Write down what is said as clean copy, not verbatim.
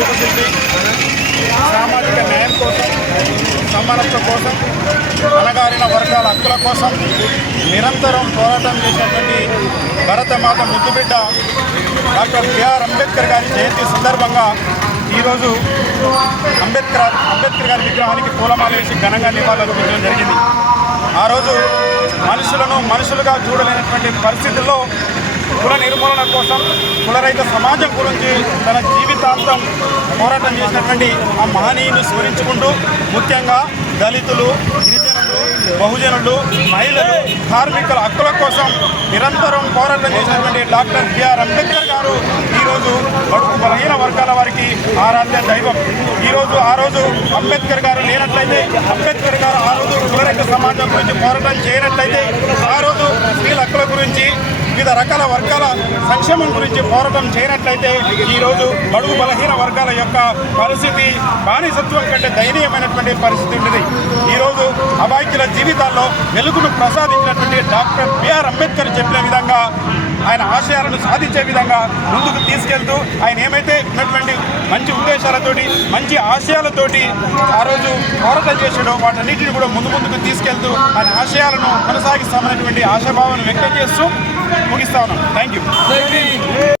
రూపశిల్పి సామాజిక న్యాయం కోసం, సమానత్వం కోసం, అణగారిన వర్గాల హక్కుల కోసం నిరంతరం పోరాటం చేసినటువంటి భరతమాత ముద్దుబిడ్డ డాక్టర్ బిఆర్ అంబేద్కర్ గారి జయంతి సందర్భంగా ఈరోజు అంబేద్కర్ గారి విగ్రహానికి పూలమాల వేసి ఘనంగా నివాళులర్పించడం జరిగింది. ఆ రోజు మనుషులను మనుషులుగా చూడలేనటువంటి పరిస్థితుల్లో కుల నిర్మూలన కోసం, కులరహిత సమాజం గురించి తన జీవితాంతం పోరాటం చేసినటువంటి ఆ మహనీయుని స్మరించుకుంటూ ముఖ్యంగా దళితులు, గిరిజనులు, బహుజనులు, మహిళలు, కార్మికుల హక్కుల కోసం నిరంతరం పోరాటం చేసినటువంటి డాక్టర్ బిఆర్ అంబేద్కర్ గారు ఈరోజు బడుగు బలహీన వర్గాల వారికి ఆరాధ్య దైవం. ఆ రోజు అంబేద్కర్ గారు లేనట్లయితే, అంబేద్కర్ గారు ఆ రోజు కులరహిత సమాజం గురించి పోరాటం చేయనట్లయితే, ఆ రోజు స్త్రీల హక్కుల గురించి, వివిధ రకాల వర్గాల సంక్షేమం గురించి పోరాటం చేయనట్లయితే ఈరోజు బడుగు బలహీన వర్గాల యొక్క పరిస్థితి బానిసత్వం కంటే దయనీయమైనటువంటి పరిస్థితి ఉండేది. ఈరోజు అవాయిద్యుల జీవితాల్లో వెలుగును ప్రసాదించినటువంటి డాక్టర్ బిఆర్ అంబేద్కర్ చెప్పిన విధంగా ఆయన ఆశయాలను సాధించే విధంగా ముందుకు తీసుకెళ్తూ ఆయన ఏమైతే ఉన్నటువంటి మంచి ఉద్దేశాలతోటి, మంచి ఆశయాలతోటి ఆ రోజు పోరాటం చేసాడో వాటన్నిటిని కూడా ముందుకు తీసుకెళ్తూ ఆయన ఆశయాలను కొనసాగిస్తామనేటువంటి ఆశాభావాన్ని వ్యక్తం చేస్తూ ముగిస్తా ఉన్నాం. Thank you.